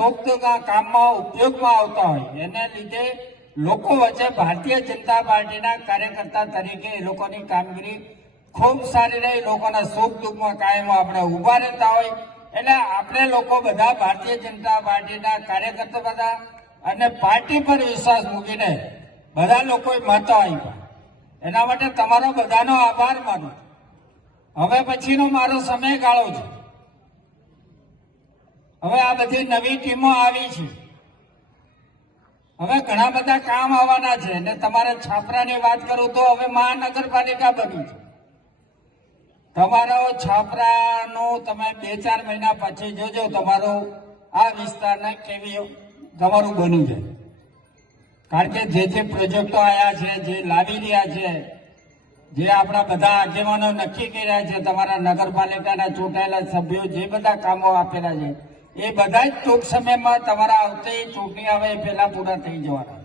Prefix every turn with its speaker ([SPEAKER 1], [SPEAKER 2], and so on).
[SPEAKER 1] સુખના કામમાં ઉપયોગમાં આવતા હોય. એને લીધે લોકો વચ્ચે ભારતીય જનતા પાર્ટીના કાર્યકર્તા તરીકે એ લોકોની કામગીરી ખૂબ સારી રહી. લોકોના સુખ દુઃખમાં કાયમ આપણે ઊભા રહેતા હોય. એટલે આપણે લોકો બધા ભારતીય જનતા પાર્ટીના કાર્યકર્તા બધા અને પાર્ટી પર વિશ્વાસ મૂકીને બધા લોકોએ મહત્વ આપ્યા. એના માટે તમારો બધાનો આભાર માનું હવે પછીનો મારો સમયગાળો છે. હવે આ બધી નવી ટીમો આવી છે. હવે ઘણા બધા કામ આવવાના છે અને તમારે છાપરાની વાત કરું તો હવે મહાનગરપાલિકા બન્યું છે. તમારો છાપરાનું તમે બે ચાર મહિના પછી જોજો તમારું આ વિસ્તારને કેવી તમારું બન્યું છે. કારણ કે જે જે પ્રોજેક્ટો આવ્યા છે, જે લાવી રહ્યા છે, જે આપણા બધા આગેવાનો નક્કી કર્યા છે, તમારા નગરપાલિકાના ચૂંટાયેલા સભ્યો જે બધા કામો આપેલા છે એ બધા જ ટૂંક સમયમાં તમારા આવતી ચૂંટણી આવે એ પહેલા પૂરા થઈ જવાના.